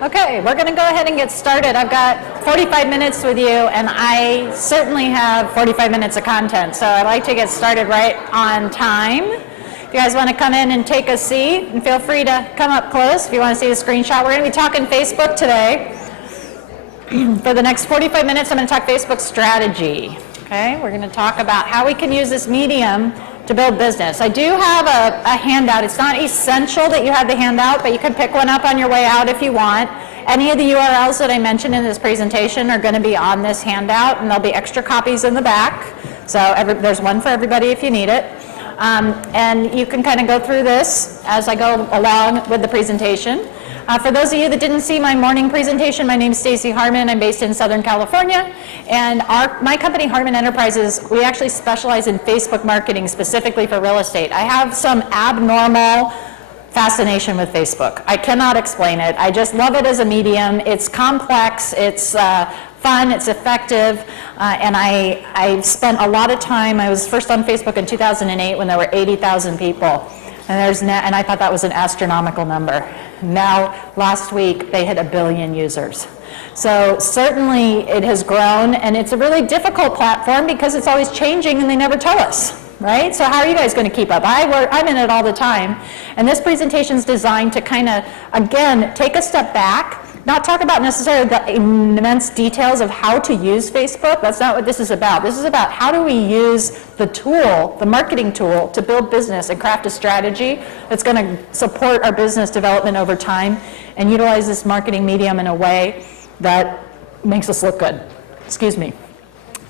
Okay, we're going to go ahead and get started. I've got 45 minutes with you, and I certainly have 45 minutes of content, so I'd like to get started right on time. If you guys want to come in and take a seat, and feel free to come up close if you want to see the screenshot. We're going to be talking Facebook today. For the next 45 minutes, I'm going to talk Facebook strategy. Okay, we're going to talk about how we can use this medium to build business. I do have a handout. It's not essential that you have the handout, but you can pick one up on your way out if you want. Any of the URLs that I mentioned in this presentation are going to be on this handout, and there'll be extra copies in the back. So there's one for everybody if you need it. And you can kind of go through this as I go along with the presentation. For those of you that didn't see my morning presentation, my name is Stacey Harmon. I'm based in Southern California. And my company, Harmon Enterprises, we actually specialize in Facebook marketing specifically for real estate. I have some abnormal fascination with Facebook. I cannot explain it. I just love it as a medium. It's complex, it's fun, it's effective, and I've spent a lot of time. I was first on Facebook in 2008 when there were 80,000 people. And I thought that was an astronomical number. Now, last week, they hit 1 billion users. So certainly it has grown, and it's a really difficult platform because it's always changing and they never tell us, right? So how are you guys going to keep up? I'm in it all the time. And this presentation is designed to kind of, again, take a step back, not talk about necessarily the immense details of how to use Facebook. That's not what this is about. This is about how do we use the tool, the marketing tool, to build business and craft a strategy that's going to support our business development over time and utilize this marketing medium in a way that makes us look good. Excuse me.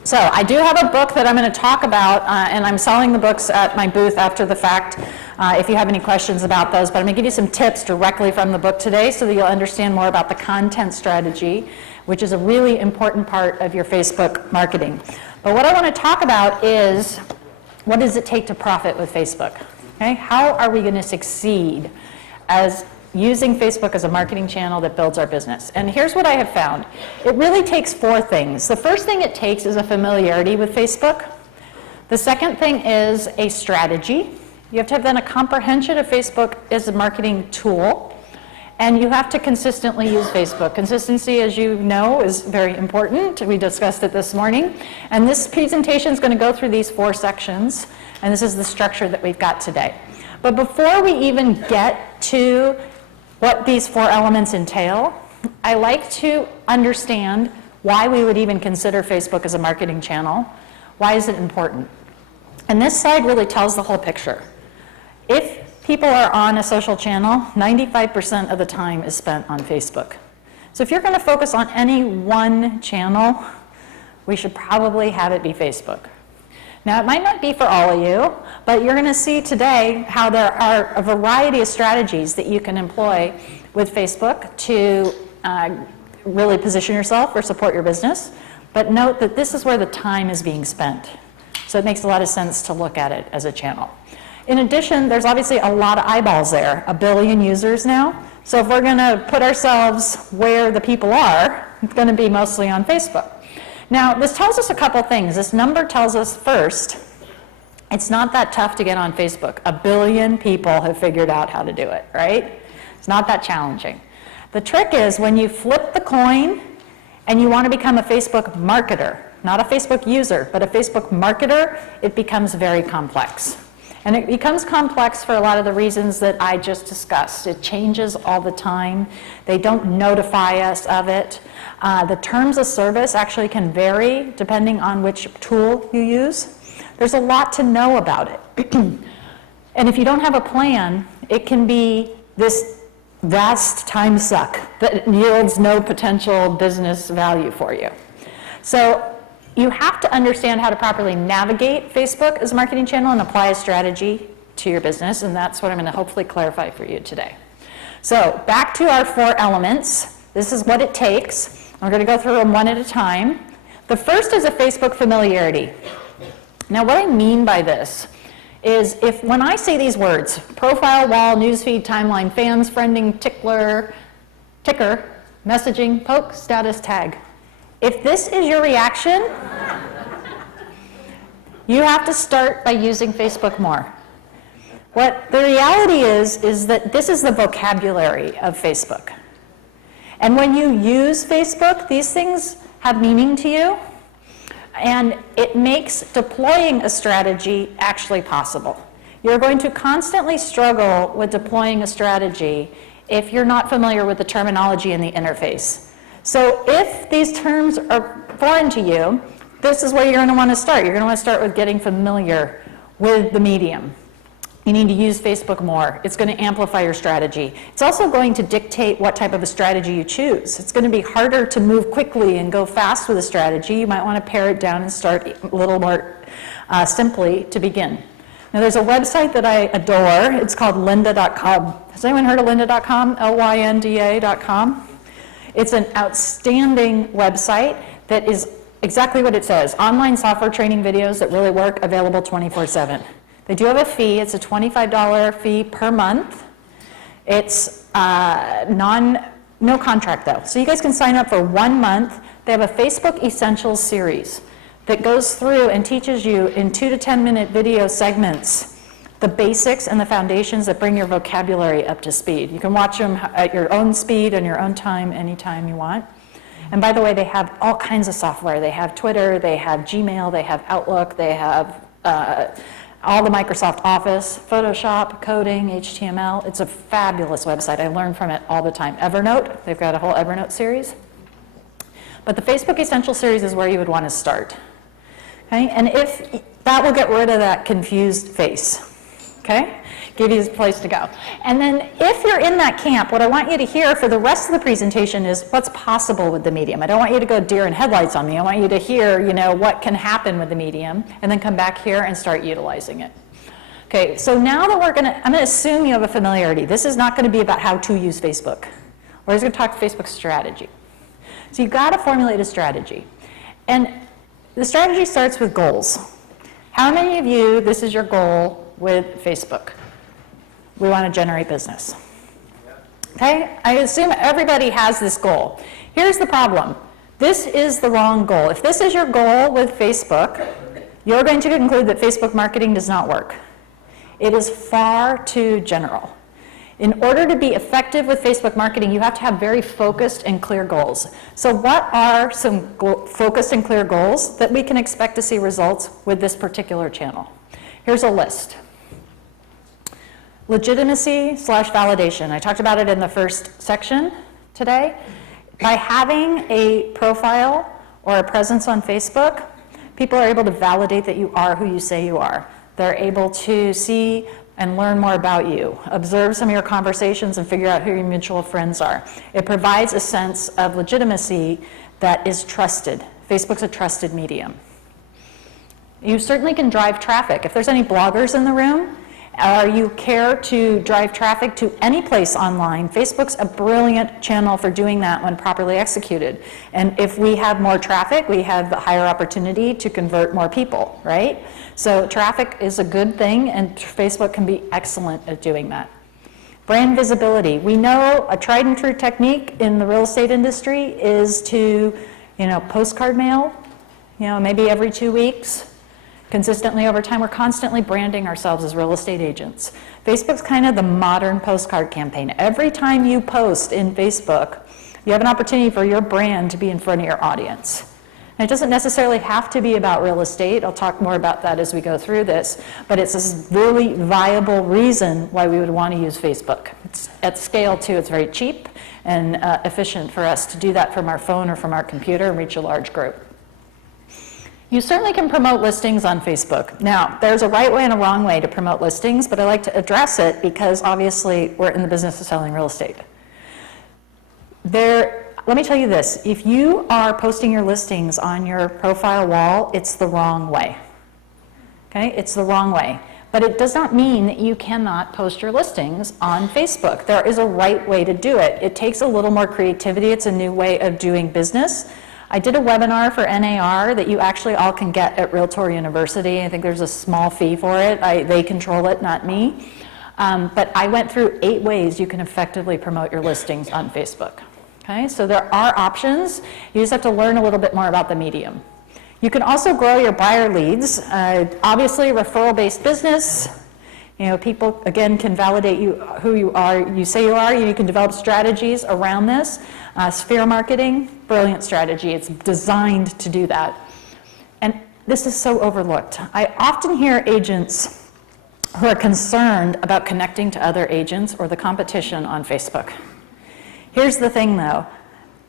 So I do have a book that I'm going to talk about, and I'm selling the books at my booth after the fact if you have any questions about those. But I'm going to give you some tips directly from the book today so that you'll understand more about the content strategy, which is a really important part of your Facebook marketing. But what I want to talk about is what does it take to profit with Facebook? Okay? How are we going to succeed as using Facebook as a marketing channel that builds our business? And here's what I have found. It really takes 4 things. The first thing it takes is a familiarity with Facebook. The second thing is a strategy. You have to have then a comprehension of Facebook as a marketing tool. And you have to consistently use Facebook. Consistency, as you know, is very important. We discussed it this morning. And this presentation is going to go through these 4 sections. And this is the structure that we've got today. But before we even get to what these 4 elements entail, I like to understand why we would even consider Facebook as a marketing channel. Why is it important? And this slide really tells the whole picture. If people are on a social channel, 95% of the time is spent on Facebook. So if you're going to focus on any one channel, we should probably have it be Facebook. Now, it might not be for all of you, but you're going to see today how there are a variety of strategies that you can employ with Facebook to really position yourself or support your business. But note that this is where the time is being spent. So it makes a lot of sense to look at it as a channel. In addition, there's obviously a lot of eyeballs there, 1 billion users now. So if we're going to put ourselves where the people are, it's going to be mostly on Facebook. Now, this tells us a couple things. This number tells us, first, it's not that tough to get on Facebook. 1 billion people have figured out how to do it, right? It's not that challenging. The trick is when you flip the coin and you want to become a Facebook marketer, not a Facebook user, but a Facebook marketer, it becomes very complex. And it becomes complex for a lot of the reasons that I just discussed. It changes all the time. They don't notify us of it. The terms of service actually can vary depending on which tool you use. There's a lot to know about it. And if you don't have a plan, it can be this vast time suck that yields no potential business value for you. So you have to understand how to properly navigate Facebook as a marketing channel and apply a strategy to your business, and that's what I'm going to hopefully clarify for you today. So back to our 4 elements. This is what it takes. We're going to go through them one at a time. The first is a Facebook familiarity. Now, what I mean by this is when I say these words, profile, wall, newsfeed, timeline, fans, friending, ticker, messaging, poke, status, tag. If this is your reaction, you have to start by using Facebook more. What the reality is that this is the vocabulary of Facebook. And when you use Facebook, these things have meaning to you, and it makes deploying a strategy actually possible. You're going to constantly struggle with deploying a strategy if you're not familiar with the terminology and the interface. So if these terms are foreign to you, this is where you're going to want to start. You're going to want to start with getting familiar with the medium. You need to use Facebook more. It's going to amplify your strategy. It's also going to dictate what type of a strategy you choose. It's going to be harder to move quickly and go fast with a strategy. You might want to pare it down and start a little more simply to begin. Now there's a website that I adore. It's called lynda.com. Has anyone heard of lynda.com? Lynda.com. It's an outstanding website that is exactly what it says. Online software training videos that really work, available 24/7. They do have a fee. It's a $25 fee per month. It's no contract though. So you guys can sign up for 1 month. They have a Facebook Essentials series that goes through and teaches you in 2 to 10 minute video segments the basics and the foundations that bring your vocabulary up to speed. You can watch them at your own speed and your own time, anytime you want. And by the way, they have all kinds of software. They have Twitter, they have Gmail, they have Outlook, they have all the Microsoft Office, Photoshop, coding, HTML. It's a fabulous website. I learn from it all the time. Evernote, they've got a whole Evernote series. But the Facebook Essential series is where you would want to start. Okay? And if that will get rid of that confused face. Okay? Give you a place to go. And then if you're in that camp, what I want you to hear for the rest of the presentation is what's possible with the medium. I don't want you to go deer in headlights on me. I want you to hear, what can happen with the medium, and then come back here and start utilizing it. Okay, so now that I'm gonna assume you have a familiarity. This is not gonna be about how to use Facebook. We're just gonna talk Facebook strategy. So you've gotta formulate a strategy. And the strategy starts with goals. How many of you, this is your goal with Facebook? We want to generate business. Okay? I assume everybody has this goal. Here's the problem. This is the wrong goal. If this is your goal with Facebook, you're going to conclude that Facebook marketing does not work. It is far too general. In order to be effective with Facebook marketing, you have to have very focused and clear goals. So what are some focused and clear goals that we can expect to see results with this particular channel? Here's a list. Legitimacy/validation. I talked about it in the first section today. By having a profile or a presence on Facebook, people are able to validate that you are who you say you are. They're able to see and learn more about you, observe some of your conversations and figure out who your mutual friends are. It provides a sense of legitimacy that is trusted. Facebook's a trusted medium. You certainly can drive traffic. If there's any bloggers in the room, or you care to drive traffic to any place online, Facebook's a brilliant channel for doing that when properly executed. And if we have more traffic, we have a higher opportunity to convert more people, right? So traffic is a good thing, and Facebook can be excellent at doing that. Brand visibility. We know a tried and true technique in the real estate industry is to, postcard mail, maybe every 2 weeks. Consistently over time, we're constantly branding ourselves as real estate agents. Facebook's kind of the modern postcard campaign. Every time you post in Facebook, you have an opportunity for your brand to be in front of your audience. And it doesn't necessarily have to be about real estate. I'll talk more about that as we go through this, but it's a really viable reason why we would want to use Facebook. It's at scale too. It's very cheap and efficient for us to do that from our phone or from our computer and reach a large group. You certainly can promote listings on Facebook. Now, there's a right way and a wrong way to promote listings, but I like to address it because obviously we're in the business of selling real estate. Let me tell you this, if you are posting your listings on your profile wall, it's the wrong way. Okay, it's the wrong way. But it does not mean that you cannot post your listings on Facebook. There is a right way to do it. It takes a little more creativity. It's a new way of doing business. I did a webinar for NAR that you actually all can get at Realtor University. I think there's a small fee for it. They control it, not me. But I went through 8 ways you can effectively promote your listings on Facebook. Okay, so there are options. You just have to learn a little bit more about the medium. You can also grow your buyer leads. Obviously, referral-based business. You know, people, again, can validate you, who you are, you say you are. You can develop strategies around this. Sphere marketing, brilliant strategy. It's designed to do that. And this is so overlooked. I often hear agents who are concerned about connecting to other agents or the competition on Facebook. Here's the thing, though.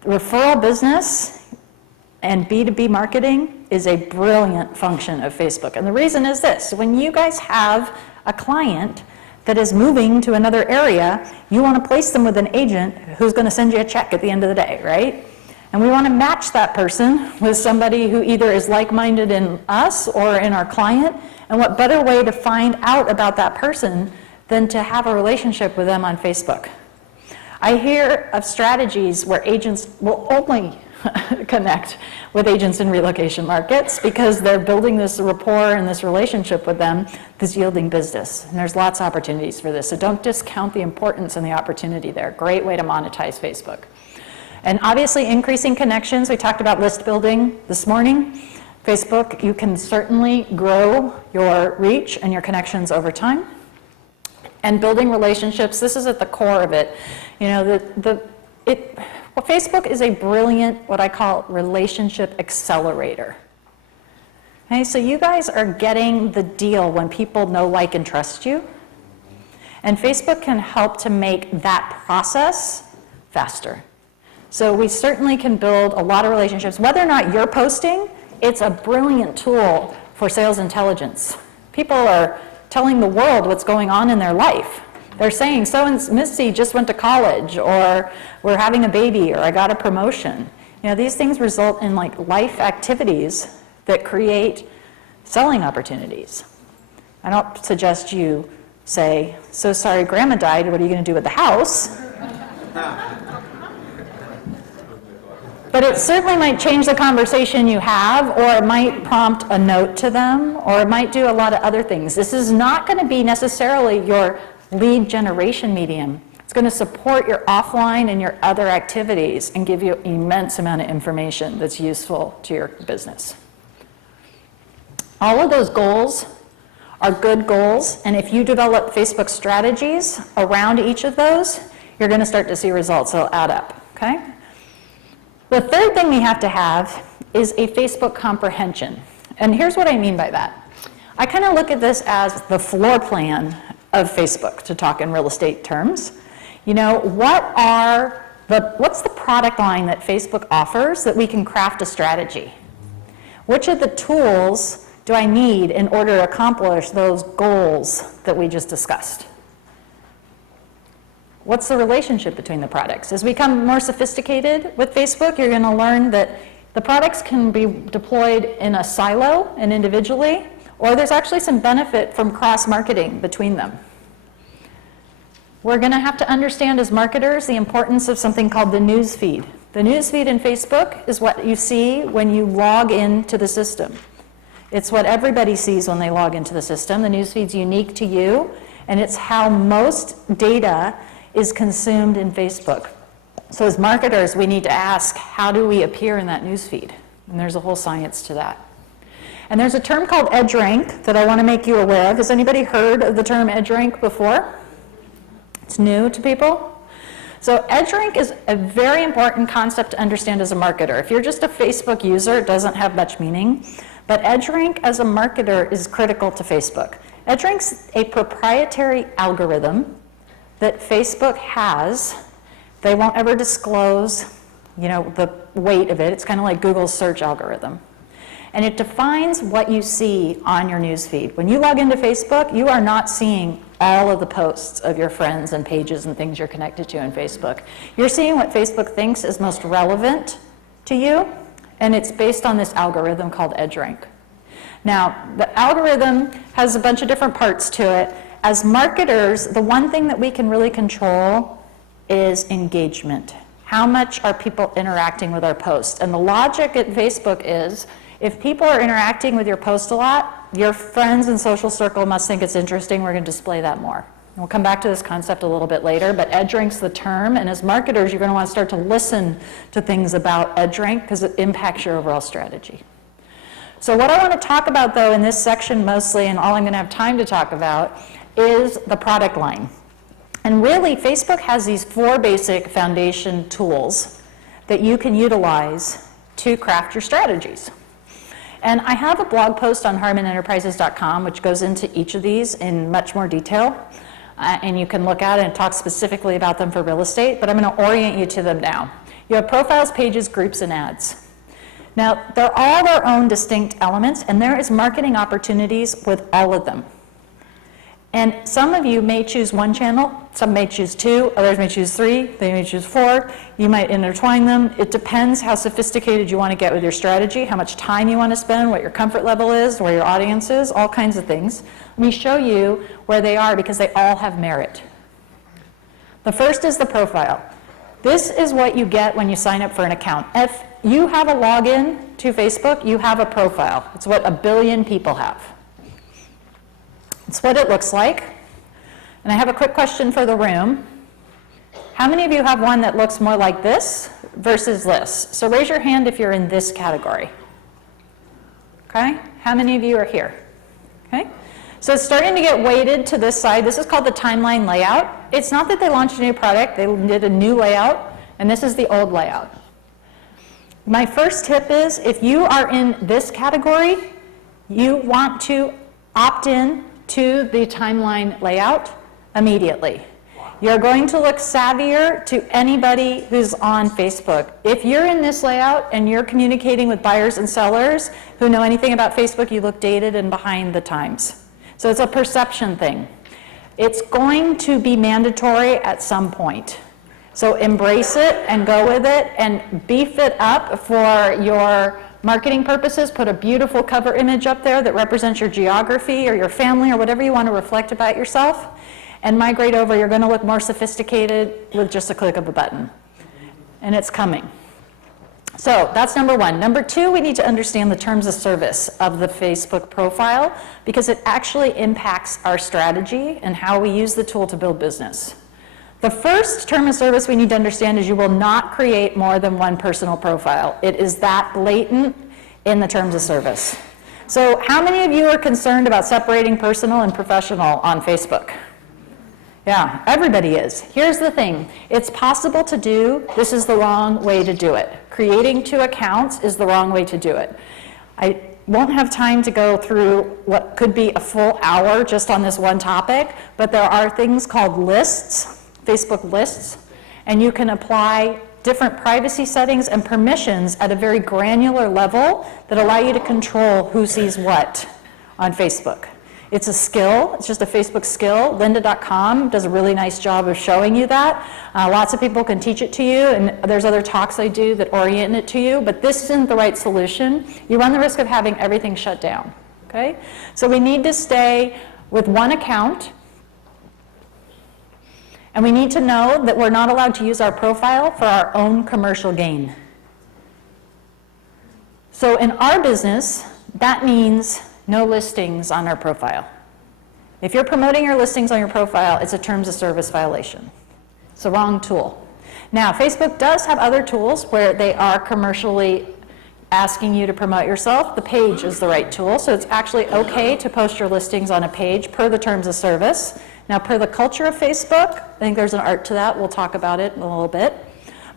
Referral business and B2B marketing is a brilliant function of Facebook. And the reason is this. When you guys have a client that is moving to another area, you want to place them with an agent who's going to send you a check at the end of the day, right? And we want to match that person with somebody who either is like-minded in us or in our client. And what better way to find out about that person than to have a relationship with them on Facebook? I hear of strategies where agents will only connect with agents in relocation markets because they're building this rapport and this relationship with them that's yielding business. And there's lots of opportunities for this. So don't discount the importance and the opportunity there. Great way to monetize Facebook. And obviously increasing connections. We talked about list building this morning. Facebook, you can certainly grow your reach and your connections over time. And building relationships, this is at the core of it. You know, Facebook is a brilliant, what I call, relationship accelerator. Okay, so you guys are getting the deal when people know, like, and trust you. And Facebook can help to make that process faster. So we certainly can build a lot of relationships. Whether or not you're posting, it's a brilliant tool for sales intelligence. People are telling the world what's going on in their life. They're saying, so and Missy just went to college, or we're having a baby, or I got a promotion. You know, these things result in like life activities that create selling opportunities. I don't suggest you say, so sorry, grandma died, what are you going to do with the house? But it certainly might change the conversation you have, or it might prompt a note to them, or it might do a lot of other things. This is not going to be necessarily your lead generation medium. It's going to support your offline and your other activities and give you an immense amount of information that's useful to your business. All of those goals are good goals, and if you develop Facebook strategies around each of those, you're going to start to see results that'll add up, okay? The third thing we have to have is a Facebook comprehension. And here's what I mean by that. I kind of look at this as the floor plan of Facebook, to talk in real estate terms. You know, what's the product line that Facebook offers that we can craft a strategy? Which of the tools do I need in order to accomplish those goals that we just discussed? What's the relationship between the products? As we become more sophisticated with Facebook, you're going to learn that the products can be deployed in a silo and individually, or there's actually some benefit from cross-marketing between them. We're going to have to understand as marketers the importance of something called the news feed. The news feed in Facebook is what you see when you log into the system. It's what everybody sees when they log into the system. The news feed's unique to you, and it's how most data is consumed in Facebook. So as marketers, we need to ask, how do we appear in that news feed? And there's a whole science to that. And there's a term called EdgeRank that I want to make you aware of. Has anybody heard of the term EdgeRank before? It's new to people. So EdgeRank is a very important concept to understand as a marketer. If you're just a Facebook user, it doesn't have much meaning. But EdgeRank as a marketer is critical to Facebook. EdgeRank's a proprietary algorithm that Facebook has. They won't ever disclose, you know, the weight of it. It's kind of like Google's search algorithm. And it defines what you see on your newsfeed. When you log into Facebook, you are not seeing all of the posts of your friends and pages and things you're connected to in Facebook. You're seeing what Facebook thinks is most relevant to you, and it's based on this algorithm called EdgeRank. Now, the algorithm has a bunch of different parts to it. As marketers, the one thing that we can really control is engagement. How much are people interacting with our posts? And the logic at Facebook is, if people are interacting with your post a lot, your friends and social circle must think it's interesting, we're going to display that more. And we'll come back to this concept a little bit later, but EdgeRank's the term, and as marketers, you're going to want to start to listen to things about EdgeRank because it impacts your overall strategy. So what I want to talk about, though, in this section mostly, and all I'm going to have time to talk about, is the product line. And really, Facebook has these 4 basic foundation tools that you can utilize to craft your strategies. And I have a blog post on harmonenterprises.com which goes into each of these in much more detail. And you can look at it and talk specifically about them for real estate, but I'm going to orient you to them now. You have profiles, pages, groups, and ads. Now, they're all their own distinct elements, and there is marketing opportunities with all of them. And some of you may choose one channel, some may choose 2, others may choose 3, they may choose 4. You might intertwine them. It depends how sophisticated you want to get with your strategy, how much time you want to spend, what your comfort level is, where your audience is, all kinds of things. Let me show you where they are because they all have merit. The first is the profile. This is what you get when you sign up for an account. If you have a login to Facebook, you have a profile. It's what 1 billion people have. It's what it looks like. And I have a quick question for the room. How many of you have one that looks more like this versus this? So raise your hand if you're in this category. Okay? How many of you are here? Okay? So it's starting to get weighted to this side. This is called the timeline layout. It's not that they launched a new product. They did a new layout, and this is the old layout. My first tip is if you are in this category, you want to opt in to the timeline layout immediately. You're going to look savvier to anybody who's on Facebook. If you're in this layout and you're communicating with buyers and sellers who know anything about Facebook, you look dated and behind the times. So it's a perception thing. It's going to be mandatory at some point. So embrace it and go with it and beef it up for your marketing purposes. Put a beautiful cover image up there that represents your geography or your family or whatever you want to reflect about yourself. And migrate over. You're going to look more sophisticated with just a click of a button. And it's coming. So that's number 1. Number 2, we need to understand the terms of service of the Facebook profile because it actually impacts our strategy and how we use the tool to build business. The first term of service we need to understand is you will not create more than 1 personal profile. It is that blatant in the terms of service. So how many of you are concerned about separating personal and professional on Facebook? Yeah, everybody is. Here's the thing. It's possible to do. This is the wrong way to do it. Creating 2 accounts is the wrong way to do it. I won't have time to go through what could be a full hour just on this one topic, but there are things called lists, Facebook lists, and you can apply different privacy settings and permissions at a very granular level that allow you to control who sees what on Facebook. It's a skill. It's just a Facebook skill. Lynda.com does a really nice job of showing you that. Lots of people can teach it to you, and there's other talks I do that orient it to you, but this isn't the right solution. You run the risk of having everything shut down, okay? So we need to stay with 1 account, and we need to know that we're not allowed to use our profile for our own commercial gain. So in our business, that means no listings on our profile. If you're promoting your listings on your profile, it's a terms of service violation. It's the wrong tool. Now, Facebook does have other tools where they are commercially asking you to promote yourself. The page is the right tool, so it's actually okay to post your listings on a page per the terms of service. Now, per the culture of Facebook, I think there's an art to that. We'll talk about it in a little bit.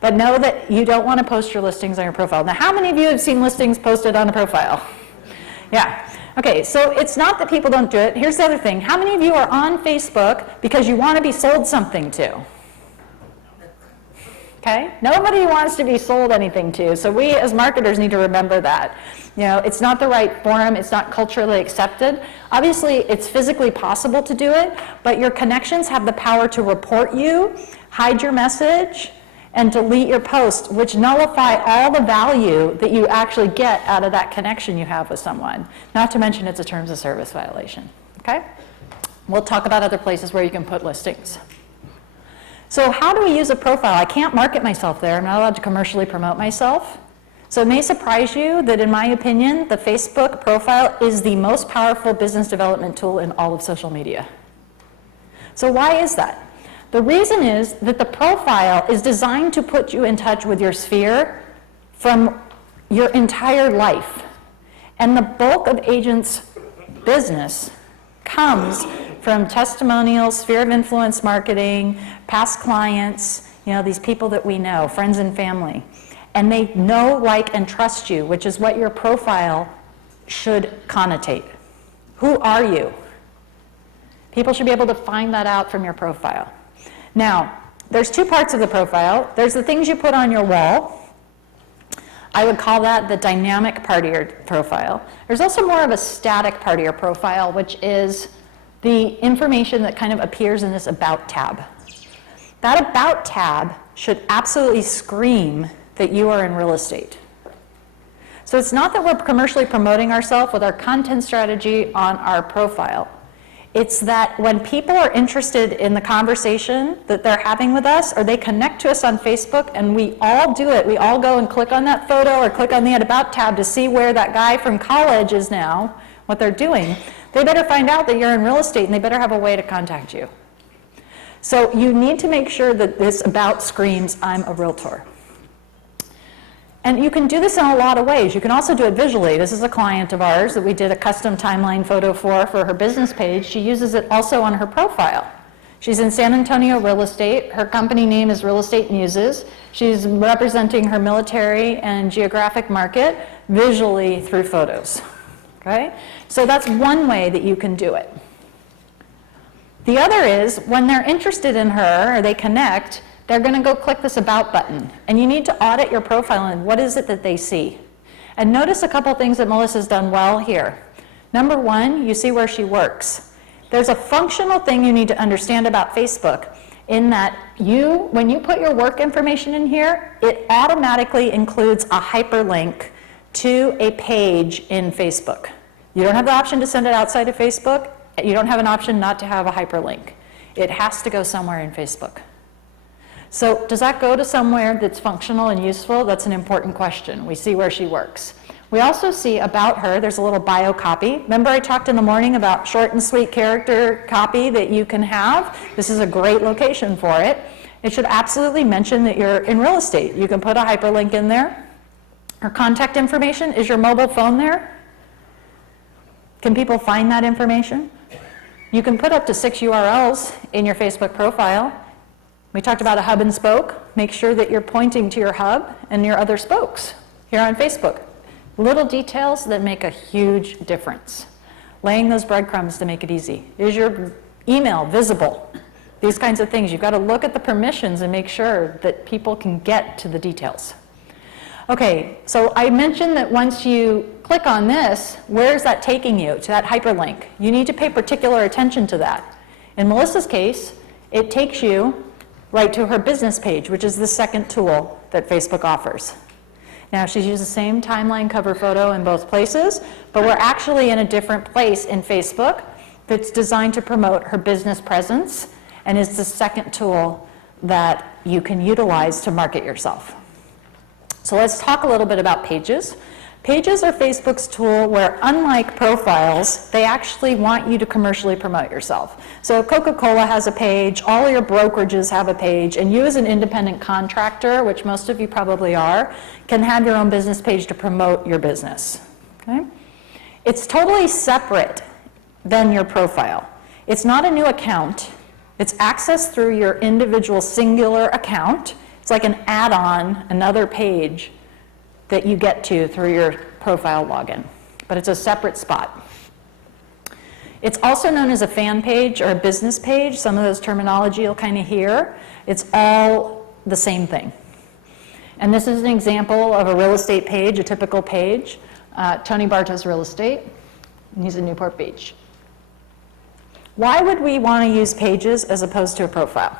But know that you don't want to post your listings on your profile. Now, how many of you have seen listings posted on a profile? Yeah. Okay, so it's not that people don't do it. Here's the other thing. How many of you are on Facebook because you want to be sold something to? Okay? Nobody wants to be sold anything to. So we as marketers need to remember that. You know, it's not the right forum. It's not culturally accepted. Obviously, it's physically possible to do it, but your connections have the power to report you, hide your message, and delete your post, which nullify all the value that you actually get out of that connection you have with someone. Not to mention it's a terms of service violation, okay? We'll talk about other places where you can put listings. So how do we use a profile? I can't market myself there. I'm not allowed to commercially promote myself. So it may surprise you that in my opinion, the Facebook profile is the most powerful business development tool in all of social media. So why is that? The reason is that the profile is designed to put you in touch with your sphere from your entire life. And the bulk of agents' business comes from testimonials, sphere of influence marketing, past clients, these people that we know, friends and family. And they know, like, and trust you, which is what your profile should connotate. Who are you? People should be able to find that out from your profile. Now, there's two parts of the profile. There's the things you put on your wall. I would call that the dynamic part of your profile. There's also more of a static part of your profile, which is the information that kind of appears in this About tab. That About tab should absolutely scream that you are in real estate. So it's not that we're commercially promoting ourselves with our content strategy on our profile. It's that when people are interested in the conversation that they're having with us, or they connect to us on Facebook, and we all do it, we all go and click on that photo or click on the About tab to see where that guy from college is now, what they're doing, they better find out that you're in real estate, and they better have a way to contact you. So you need to make sure that this About screams, I'm a realtor. And you can do this in a lot of ways. You can also do it visually. This is a client of ours that we did a custom timeline photo for her business page. She uses it also on her profile. She's in San Antonio real estate. Her company name is Real Estate Muses. She's representing her military and geographic market visually through photos. Okay? So that's one way that you can do it. The other is when they're interested in her or they connect, they're going to go click this About button. And you need to audit your profile and what is it that they see. And notice a couple things that Melissa's done well here. Number one, you see where she works. There's a functional thing you need to understand about Facebook in that when you put your work information in here, it automatically includes a hyperlink to a page in Facebook. You don't have the option to send it outside of Facebook. You don't have an option not to have a hyperlink. It has to go somewhere in Facebook. So does that go to somewhere that's functional and useful? That's an important question. We see where she works. We also see about her, there's a little bio copy. Remember I talked in the morning about short and sweet character copy that you can have? This is a great location for it. It should absolutely mention that you're in real estate. You can put a hyperlink in there. Her contact information, is your mobile phone there? Can people find that information? You can put up to 6 URLs in your Facebook profile. We talked about a hub and spoke. Make sure that you're pointing to your hub and your other spokes here on Facebook. Little details that make a huge difference. Laying those breadcrumbs to make it easy. Is your email visible? These kinds of things. You've got to look at the permissions and make sure that people can get to the details. Okay, so I mentioned that once you click on this, where is that taking you? To that hyperlink. You need to pay particular attention to that. In Melissa's case, it takes you right to her business page, which is the second tool that Facebook offers. Now, she's used the same timeline cover photo in both places, but we're actually in a different place in Facebook that's designed to promote her business presence and is the second tool that you can utilize to market yourself. So let's talk a little bit about pages. Pages are Facebook's tool where, unlike profiles, they actually want you to commercially promote yourself. So Coca-Cola has a page, all your brokerages have a page, and you as an independent contractor, which most of you probably are, can have your own business page to promote your business. Okay? It's totally separate than your profile. It's not a new account. It's accessed through your individual singular account. It's like an add-on, another page that you get to through your profile login, but it's a separate spot. It's also known as a fan page or a business page. Some of those terminology you'll kind of hear. It's all the same thing. And this is an example of a real estate page, a typical page. Tony Bartos Real Estate, and he's in Newport Beach. Why would we want to use pages as opposed to a profile?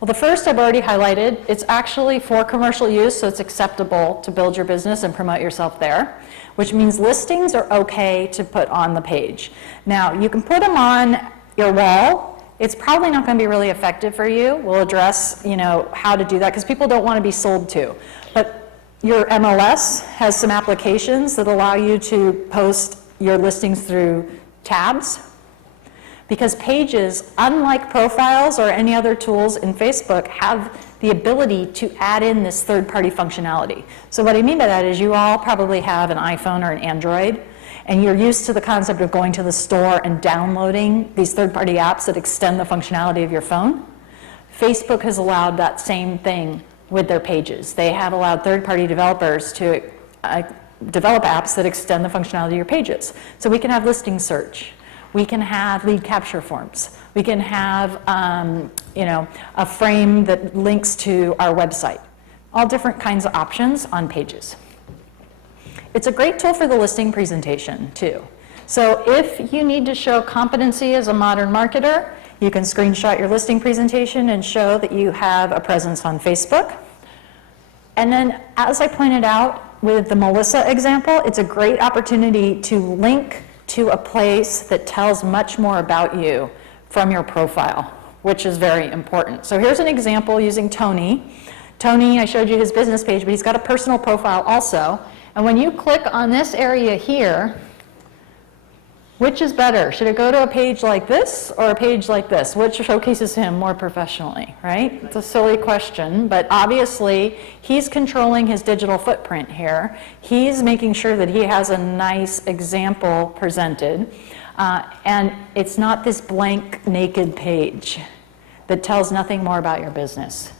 Well, the first I've already highlighted. It's actually for commercial use, so it's acceptable to build your business and promote yourself there, which means listings are okay to put on the page. Now, you can put them on your wall. It's probably not going to be really effective for you. We'll address, how to do that because people don't want to be sold to. But your MLS has some applications that allow you to post your listings through tabs. Because pages, unlike profiles or any other tools in Facebook, have the ability to add in this third-party functionality. So what I mean by that is you all probably have an iPhone or an Android, and you're used to the concept of going to the store and downloading these third-party apps that extend the functionality of your phone, Facebook has allowed that same thing with their pages. They have allowed third-party developers to develop apps that extend the functionality of your pages. So we can have listing search. We can have lead capture forms. We can have a frame that links to our website. All different kinds of options on pages. It's a great tool for the listing presentation, too. So if you need to show competency as a modern marketer, you can screenshot your listing presentation and show that you have a presence on Facebook. And then, as I pointed out with the Melissa example, it's a great opportunity to link to a place that tells much more about you from your profile, which is very important. So here's an example using Tony. Tony, I showed you his business page, but he's got a personal profile also. And when you click on this area here, which is better? Should it go to a page like this or a page like this? Which showcases him more professionally, right? It's a silly question, but obviously he's controlling his digital footprint here. He's making sure that he has a nice example presented, and it's not this blank, naked page that tells nothing more about your business.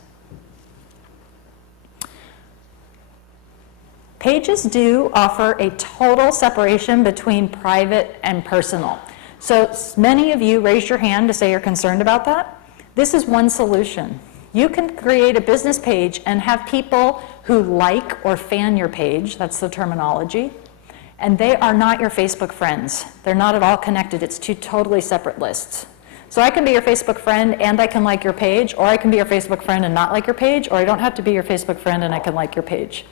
Pages do offer a total separation between private and personal. So many of you raised your hand to say you're concerned about that. This is one solution. You can create a business page and have people who like or fan your page, that's the terminology, and they are not your Facebook friends. They're not at all connected. It's two totally separate lists. So I can be your Facebook friend and I can like your page, or I can be your Facebook friend and not like your page, or I don't have to be your Facebook friend and I can like your page.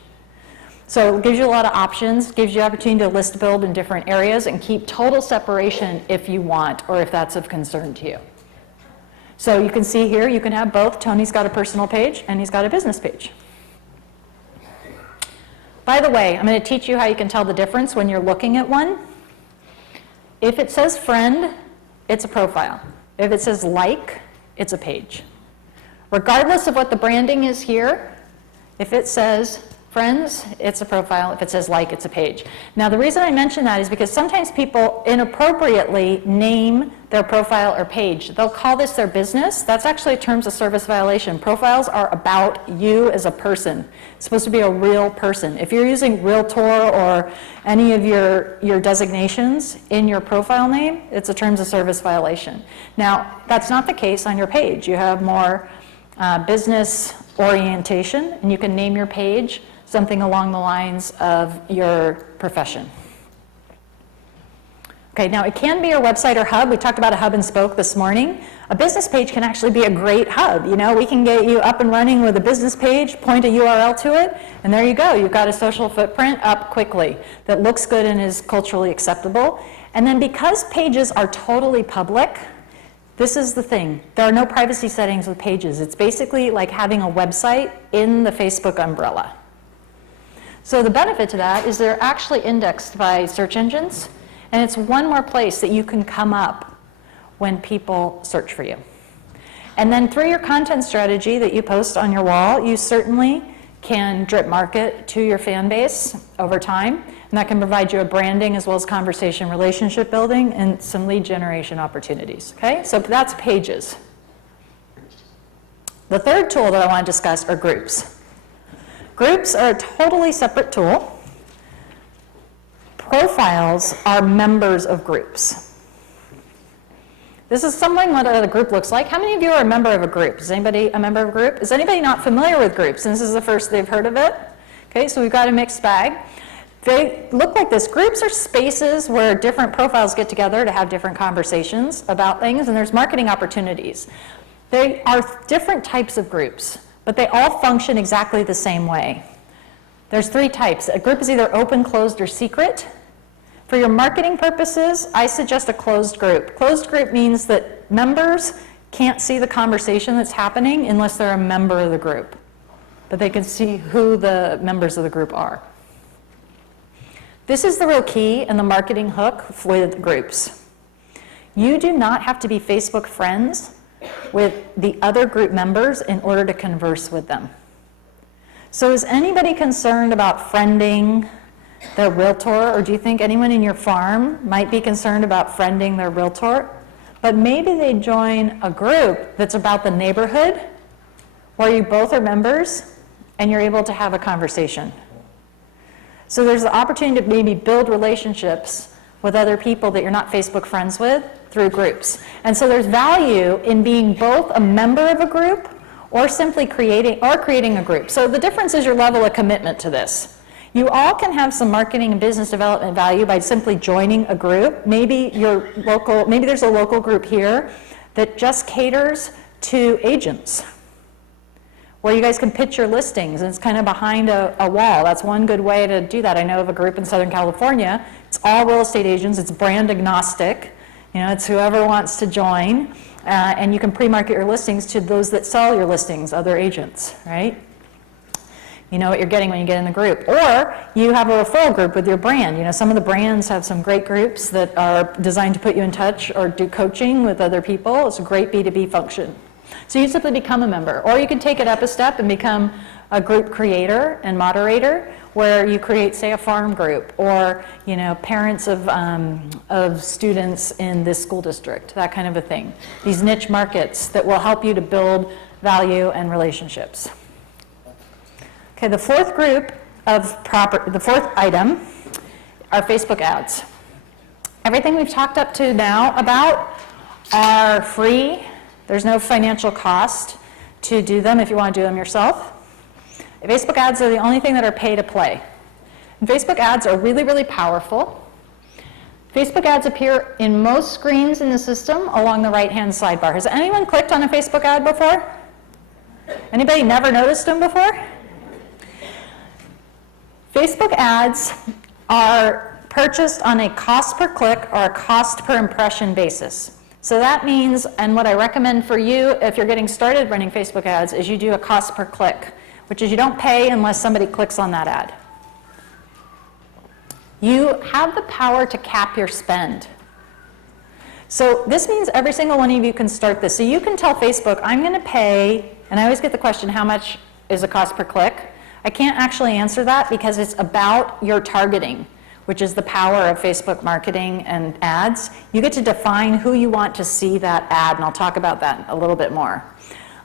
So it gives you a lot of options, gives you the opportunity to list build in different areas and keep total separation if you want, or if that's of concern to you. So you can see here, you can have both. Tony's got a personal page and he's got a business page. By the way, I'm going to teach you how you can tell the difference when you're looking at one. If it says friend, it's a profile. If it says like, it's a page. Regardless of what the branding is here, if it says friends, it's a profile. If it says like, it's a page. Now, the reason I mention that is because sometimes people inappropriately name their profile or page. They'll call this their business. That's actually a terms of service violation. Profiles are about you as a person. It's supposed to be a real person. If you're using realtor or any of your designations in your profile name, it's a terms of service violation. Now, that's not the case on your page. You have more business orientation, and you can name your page something along the lines of your profession. Okay, now it can be your website or hub. We talked about a hub and spoke this morning. A business page can actually be a great hub. You know, we can get you up and running with a business page, point a URL to it, and there you go. You've got a social footprint up quickly that looks good and is culturally acceptable. And then because pages are totally public, this is the thing. There are no privacy settings with pages. It's basically like having a website in the Facebook umbrella. So the benefit to that is they're actually indexed by search engines, and it's one more place that you can come up when people search for you. And then through your content strategy that you post on your wall, you certainly can drip market to your fan base over time, and that can provide you a branding as well as conversation relationship building and some lead generation opportunities. Okay, so that's pages. The third tool that I want to discuss are groups. Groups are a totally separate tool. Profiles are members of groups. This is something what a group looks like. How many of you are a member of a group? Is anybody a member of a group? Is anybody not familiar with groups? And this is the first they've heard of it. Okay, so we've got a mixed bag. They look like this. Groups are spaces where different profiles get together to have different conversations about things, and there's marketing opportunities. They are different types of groups, but they all function exactly the same way. There's three types. A group is either open, closed, or secret. For your marketing purposes, I suggest a closed group. Closed group means that members can't see the conversation that's happening unless they're a member of the group, but they can see who the members of the group are. This is the real key and the marketing hook with groups. You do not have to be Facebook friends with the other group members in order to converse with them. So is anybody concerned about friending their realtor, or do you think anyone in your farm might be concerned about friending their realtor? But maybe they join a group that's about the neighborhood, where you both are members, and you're able to have a conversation. So there's the opportunity to maybe build relationships with other people that you're not Facebook friends with through groups. And so there's value in being both a member of a group or simply creating a group. So the difference is your level of commitment to this. You all can have some marketing and business development value by simply joining a group. Maybe there's a local group here that just caters to agents, where you guys can pitch your listings, and it's kind of behind a wall. That's one good way to do that. I know of a group in Southern California. It's all real estate agents. It's brand agnostic. It's whoever wants to join, and you can pre-market your listings to those that sell your listings, other agents, right? You know what you're getting when you get in the group. Or you have a referral group with your brand. Some of the brands have some great groups that are designed to put you in touch or do coaching with other people. It's a great B2B function. So you simply become a member, or you can take it up a step and become a group creator and moderator, where you create, say, a farm group, or parents of students in this school district, that kind of a thing. These niche markets that will help you to build value and relationships. Okay, the fourth item are Facebook ads. Everything we've talked up to now about are free. There's no financial cost to do them if you want to do them yourself. Facebook ads are the only thing that are pay to play. And Facebook ads are really, really powerful. Facebook ads appear in most screens in the system along the right-hand sidebar. Has anyone clicked on a Facebook ad before? Anybody never noticed them before? Facebook ads are purchased on a cost per click or a cost per impression basis. So that means, and what I recommend for you if you're getting started running Facebook ads, is you do a cost per click, which is you don't pay unless somebody clicks on that ad. You have the power to cap your spend. So this means every single one of you can start this. So you can tell Facebook, I'm going to pay, and I always get the question, how much is a cost per click? I can't actually answer that because it's about your targeting, which is the power of Facebook marketing and ads. You get to define who you want to see that ad, and I'll talk about that a little bit more.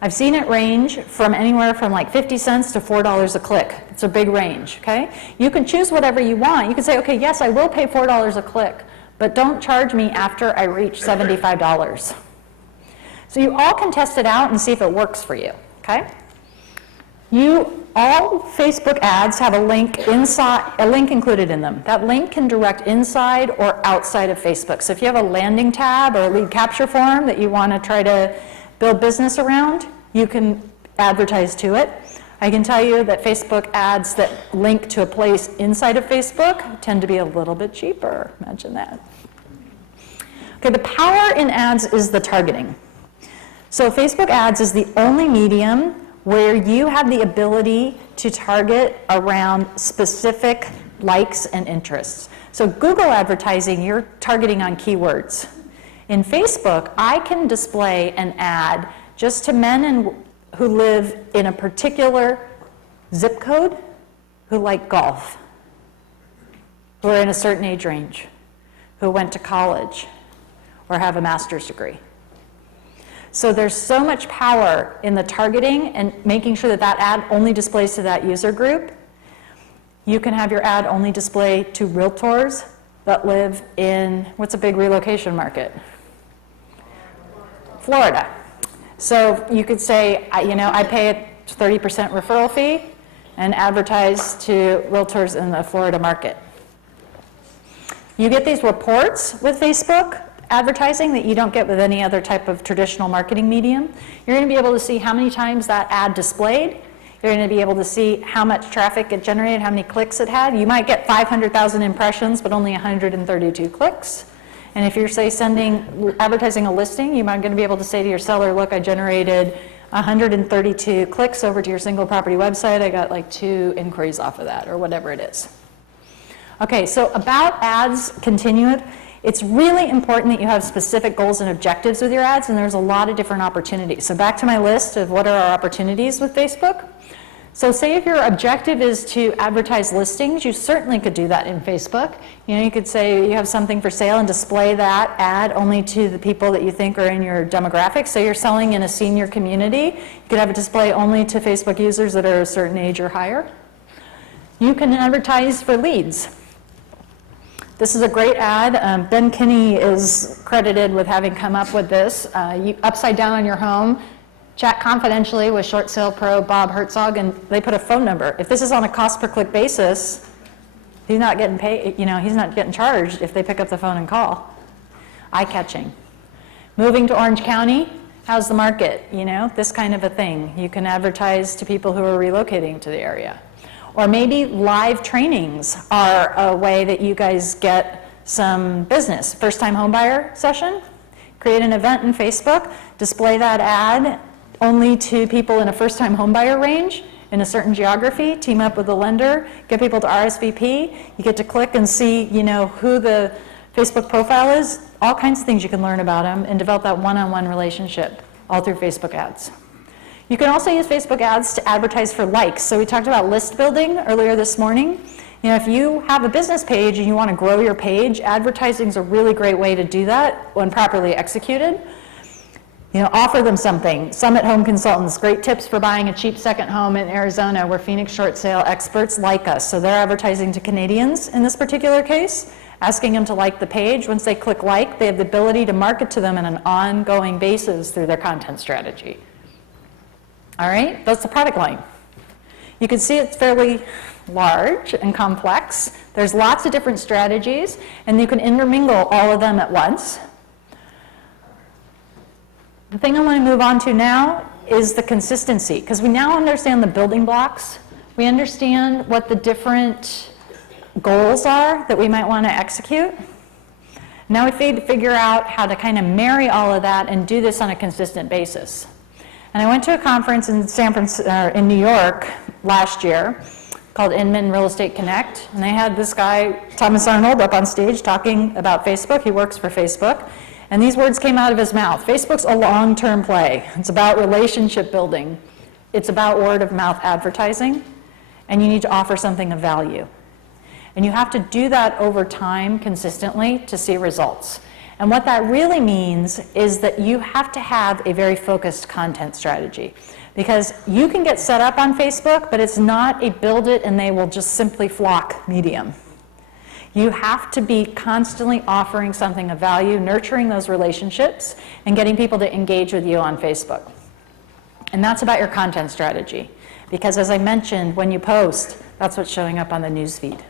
I've seen it range from anywhere from like 50 cents to $4 a click. It's a big range, okay? You can choose whatever you want. You can say, okay, yes, I will pay $4 a click, but don't charge me after I reach $75. So you all can test it out and see if it works for you, okay? All Facebook ads have a link included in them. That link can direct inside or outside of Facebook. So if you have a landing tab or a lead capture form that you want to try to build business around, you can advertise to it. I can tell you that Facebook ads that link to a place inside of Facebook tend to be a little bit cheaper. Imagine that. Okay, the power in ads is the targeting. So Facebook ads is the only medium where you have the ability to target around specific likes and interests. So Google advertising, you're targeting on keywords. In Facebook, I can display an ad just to men who live in a particular zip code, who like golf, who are in a certain age range, who went to college, or have a master's degree. So there's so much power in the targeting and making sure that that ad only displays to that user group. You can have your ad only display to realtors that live in, what's a big relocation market? Florida. So you could say, I pay a 30% referral fee and advertise to realtors in the Florida market. You get these reports with Facebook advertising that you don't get with any other type of traditional marketing medium. You're going to be able to see how many times that ad displayed. You're going to be able to see how much traffic it generated, how many clicks it had. You might get 500,000 impressions, but only 132 clicks. And if you're, say, advertising a listing, you might going to be able to say to your seller, look, I generated 132 clicks over to your single property website. I got like 2 inquiries off of that, or whatever it is. Okay, so about ads continued. It's really important that you have specific goals and objectives with your ads, and there's a lot of different opportunities. So back to my list of what are our opportunities with Facebook. So say if your objective is to advertise listings, you certainly could do that in Facebook. You know, you could say you have something for sale and display that ad only to the people that you think are in your demographic. So you're selling in a senior community, you could have a display only to Facebook users that are a certain age or higher. You can advertise for leads. This is a great ad. Ben Kinney is credited with having come up with this. Upside down on your home, chat confidentially with Short Sale Pro Bob Herzog, and they put a phone number. If this is on a cost per click basis, he's not getting paid, you know, he's not getting charged if they pick up the phone and call. Eye-catching. Moving to Orange County, how's the market? You know, this kind of a thing. You can advertise to people who are relocating to the area. Or maybe live trainings are a way that you guys get some business. First-time homebuyer session, create an event in Facebook, display that ad only to people in a first-time homebuyer range in a certain geography, team up with the lender, get people to RSVP. You get to click and see, you know, who the Facebook profile is, all kinds of things you can learn about them and develop that one-on-one relationship all through Facebook ads. You can also use Facebook ads to advertise for likes. So we talked about list building earlier this morning. You know, if you have a business page and you want to grow your page, advertising is a really great way to do that when properly executed. You know, offer them something. Summit Home Consultants, great tips for buying a cheap second home in Arizona. We're Phoenix short sale experts like us. So they're advertising to Canadians in this particular case, asking them to like the page. Once they click like, they have the ability to market to them on an ongoing basis through their content strategy. All right, that's the product line. You can see it's fairly large and complex. There's lots of different strategies, and you can intermingle all of them at once. The thing I want to move on to now is the consistency, because we now understand the building blocks. We understand what the different goals are that we might want to execute. Now we need to figure out how to kind of marry all of that and do this on a consistent basis. And I went to a conference in New York last year called Inman Real Estate Connect, and they had this guy, Thomas Arnold, up on stage talking about Facebook. He works for Facebook. And these words came out of his mouth. Facebook's a long-term play. It's about relationship building. It's about word-of-mouth advertising. And you need to offer something of value. And you have to do that over time consistently to see results. And what that really means is that you have to have a very focused content strategy. Because you can get set up on Facebook, but it's not a build it and they will just simply flock medium. You have to be constantly offering something of value, nurturing those relationships, and getting people to engage with you on Facebook. And that's about your content strategy. Because as I mentioned, when you post, that's what's showing up on the news feed.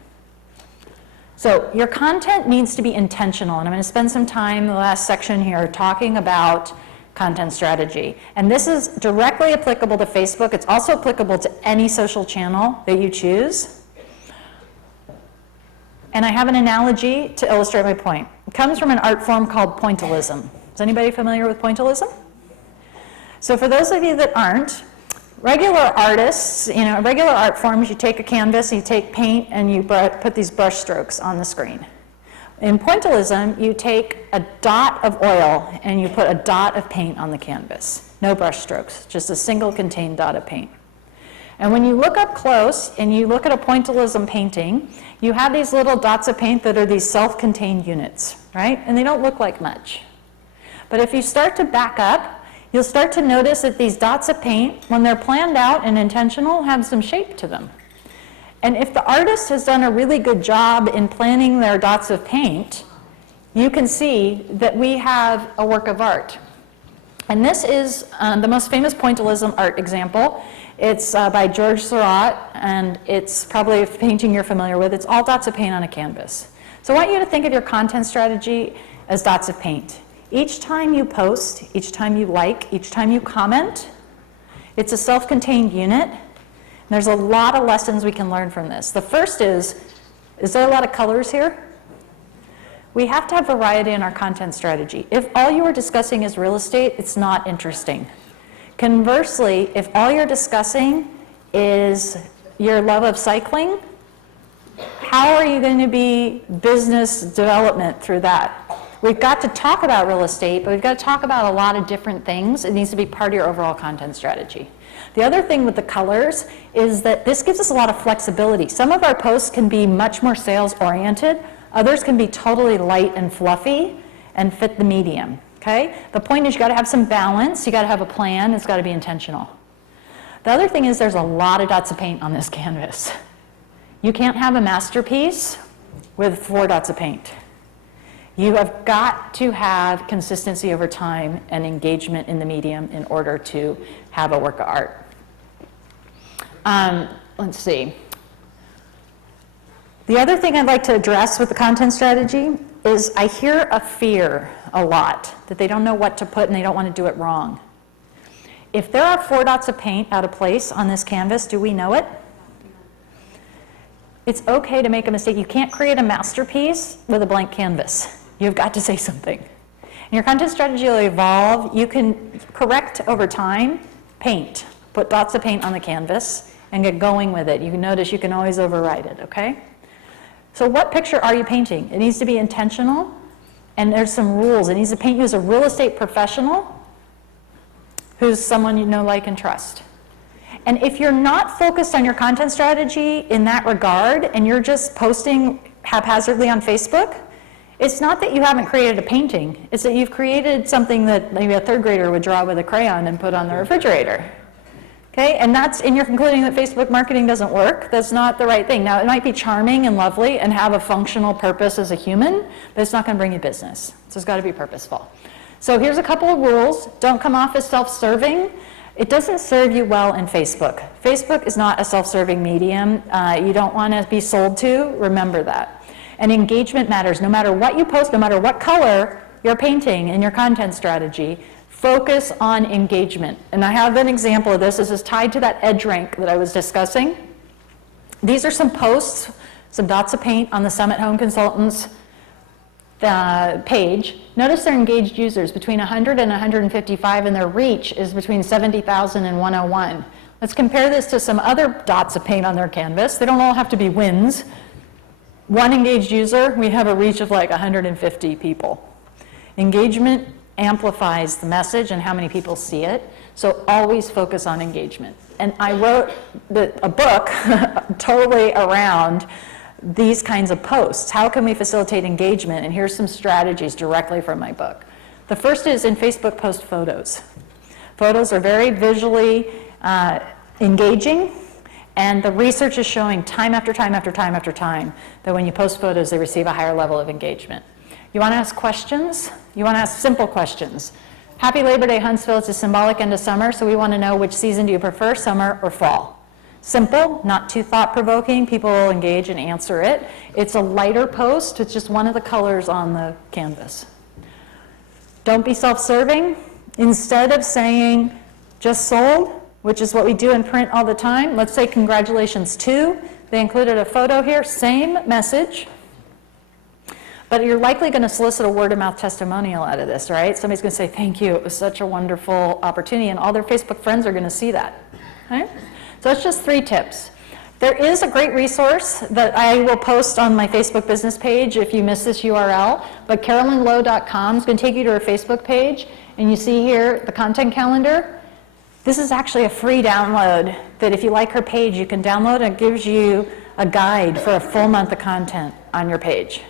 So your content needs to be intentional, and I'm going to spend some time in the last section here talking about content strategy. And this is directly applicable to Facebook. It's also applicable to any social channel that you choose. And I have an analogy to illustrate my point. It comes from an art form called pointillism. Is anybody familiar with pointillism? So for those of you that aren't, regular artists, you know, regular art forms, you take a canvas, you take paint, and you put these brush strokes on the screen. In pointillism, you take a dot of oil and you put a dot of paint on the canvas. No brush strokes, just a single contained dot of paint. And when you look up close and you look at a pointillism painting, you have these little dots of paint that are these self-contained units, right? And they don't look like much. But if you start to back up, you'll start to notice that these dots of paint, when they're planned out and intentional, have some shape to them. And if the artist has done a really good job in planning their dots of paint, you can see that we have a work of art. And this is the most famous pointillism art example. It's by George Seurat, and it's probably a painting you're familiar with. It's all dots of paint on a canvas. So I want you to think of your content strategy as dots of paint. Each time you post, each time you like, each time you comment, it's a self-contained unit. And there's a lot of lessons we can learn from this. The first is there a lot of colors here? We have to have variety in our content strategy. If all you are discussing is real estate, it's not interesting. Conversely, if all you're discussing is your love of cycling, how are you going to be business development through that? We've got to talk about real estate, but we've got to talk about a lot of different things. It needs to be part of your overall content strategy. The other thing with the colors is that this gives us a lot of flexibility. Some of our posts can be much more sales-oriented. Others can be totally light and fluffy and fit the medium, okay? The point is you got to have some balance. You got to have a plan. It's got to be intentional. The other thing is there's a lot of dots of paint on this canvas. You can't have a masterpiece with 4 dots of paint. You have got to have consistency over time and engagement in the medium in order to have a work of art. Let's see. The other thing I'd like to address with the content strategy is I hear a fear a lot that they don't know what to put and they don't want to do it wrong. If there are 4 dots of paint out of place on this canvas, do we know it? It's okay to make a mistake. You can't create a masterpiece with a blank canvas. You've got to say something. And your content strategy will evolve. You can correct over time, paint. Put dots of paint on the canvas and get going with it. You can notice you can always override it, okay? So what picture are you painting? It needs to be intentional, and there's some rules. It needs to paint you as a real estate professional who's someone you know, like, and trust. And if you're not focused on your content strategy in that regard, and you're just posting haphazardly on Facebook, it's not that you haven't created a painting. It's that you've created something that maybe a 3rd grader would draw with a crayon and put on the refrigerator. Okay, and you're concluding that Facebook marketing doesn't work. That's not the right thing. Now, it might be charming and lovely and have a functional purpose as a human, but it's not going to bring you business. So it's got to be purposeful. So here's a couple of rules. Don't come off as self-serving. It doesn't serve you well in Facebook. Facebook is not a self-serving medium. You don't want to be sold to. Remember that. And engagement matters. No matter what you post, no matter what color you're painting in your content strategy, focus on engagement. And I have an example of this. This is tied to that edge rank that I was discussing. These are some posts, some dots of paint on the Summit Home Consultants page. Notice they're engaged users between 100 and 155, and their reach is between 70,000 and 101. Let's compare this to some other dots of paint on their canvas. They don't all have to be wins. One engaged user, we have a reach of like 150 people. Engagement amplifies the message and how many people see it, so always focus on engagement. And I wrote a book totally around these kinds of posts. How can we facilitate engagement? And here's some strategies directly from my book. The first is in Facebook post photos. Photos are very visually engaging, and the research is showing time after time after time after time that when you post photos, they receive a higher level of engagement. You want to ask questions? You want to ask simple questions. Happy Labor Day, Huntsville. It's a symbolic end of summer, so we want to know which season do you prefer, summer or fall? Simple, not too thought-provoking. People will engage and answer it. It's a lighter post. It's just one of the colors on the canvas. Don't be self-serving. Instead of saying just sold, which is what we do in print all the time, let's say congratulations to. They included a photo here, same message. But you're likely going to solicit a word-of-mouth testimonial out of this, right? Somebody's going to say, thank you, it was such a wonderful opportunity, and all their Facebook friends are going to see that. Right? So that's just 3 tips. There is a great resource that I will post on my Facebook business page if you miss this URL, but carolynlowe.com is going to take you to her Facebook page, and you see here the content calendar. This is actually a free download that if you like her page, you can download, and it gives you a guide for a full month of content on your page.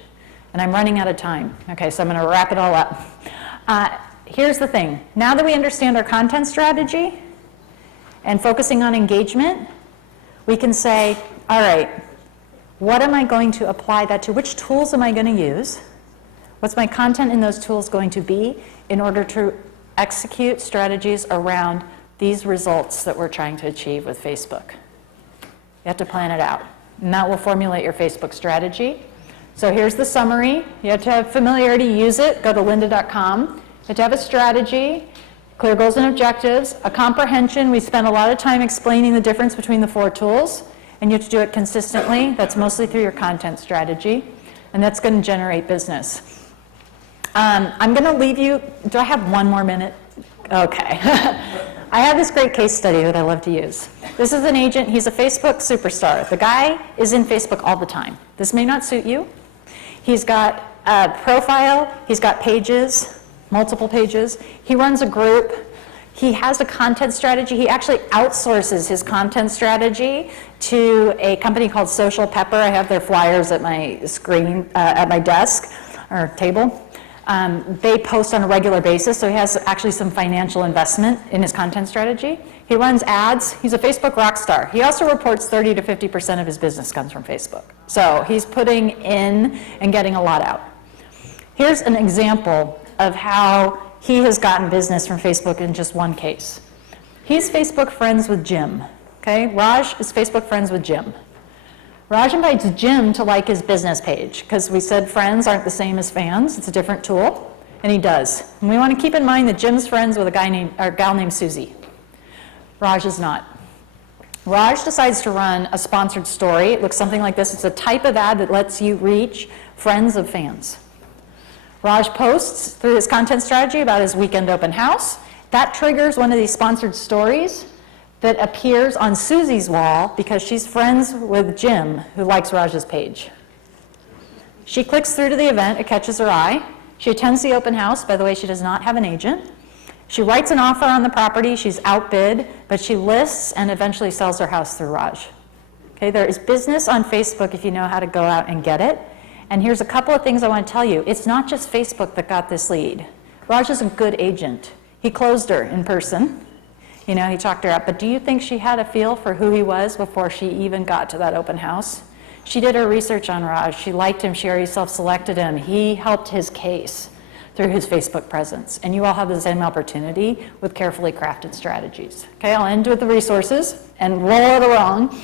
And I'm running out of time. Okay, so I'm going to wrap it all up. Here's the thing. Now that we understand our content strategy and focusing on engagement, we can say, all right, what am I going to apply that to? Which tools am I going to use? What's my content in those tools going to be in order to execute strategies around these results that we're trying to achieve with Facebook? You have to plan it out. And that will formulate your Facebook strategy. So here's the summary. You have to have familiarity, use it, go to lynda.com. You have to have a strategy, clear goals and objectives, a comprehension. We spend a lot of time explaining the difference between the 4 tools, and you have to do it consistently. That's mostly through your content strategy, and that's going to generate business. I'm going to leave you, do I have 1 more minute? Okay. I have this great case study that I love to use. This is an agent, he's a Facebook superstar. The guy is in Facebook all the time. This may not suit you. He's got a profile, he's got pages, multiple pages. He runs a group. He has a content strategy. He actually outsources his content strategy to a company called Social Pepper. I have their flyers at my screen, at my desk or table. They post on a regular basis, so he has actually some financial investment in his content strategy. He runs ads. He's a Facebook rock star. He also reports 30 to 50% of his business comes from Facebook. So he's putting in and getting a lot out. Here's an example of how he has gotten business from Facebook in just one case. He's Facebook friends with Jim. Okay, Raj is Facebook friends with Jim. Raj invites Jim to like his business page, because we said friends aren't the same as fans. It's a different tool, and he does. And we want to keep in mind that Jim's friends with a gal named Susie. Raj is not. Raj decides to run a sponsored story. It looks something like this. It's a type of ad that lets you reach friends of fans. Raj posts through his content strategy about his weekend open house. That triggers one of these sponsored stories that appears on Susie's wall because she's friends with Jim, who likes Raj's page. She clicks through to the event. It catches her eye. She attends the open house. By the way, she does not have an agent. She writes an offer on the property. She's outbid, but she lists and eventually sells her house through Raj. Okay, there is business on Facebook if you know how to go out and get it. And here's a couple of things I want to tell you. It's not just Facebook that got this lead. Raj is a good agent. He closed her in person. You know, he talked her up. But do you think she had a feel for who he was before she even got to that open house? She did her research on Raj. She liked him. She already self-selected him. He helped his case through his Facebook presence. And you all have the same opportunity with carefully crafted strategies. Okay, I'll end with the resources and roll it along.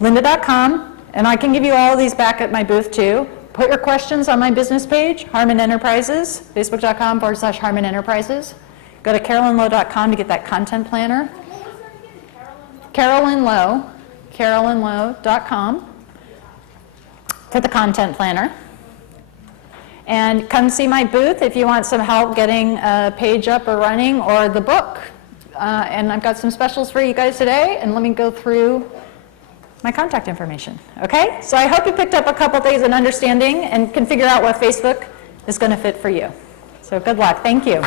Lynda.com, and I can give you all of these back at my booth too. Put your questions on my business page, Harmon Enterprises, facebook.com/Harmon Enterprises. Go to carolynlowe.com to get that content planner. carolynlowe.com for the content planner. And come see my booth if you want some help getting a page up or running, or the book. And I've got some specials for you guys today, and let me go through my contact information. Okay? So I hope you picked up a couple things in understanding and can figure out what Facebook is going to fit for you. So good luck. Thank you.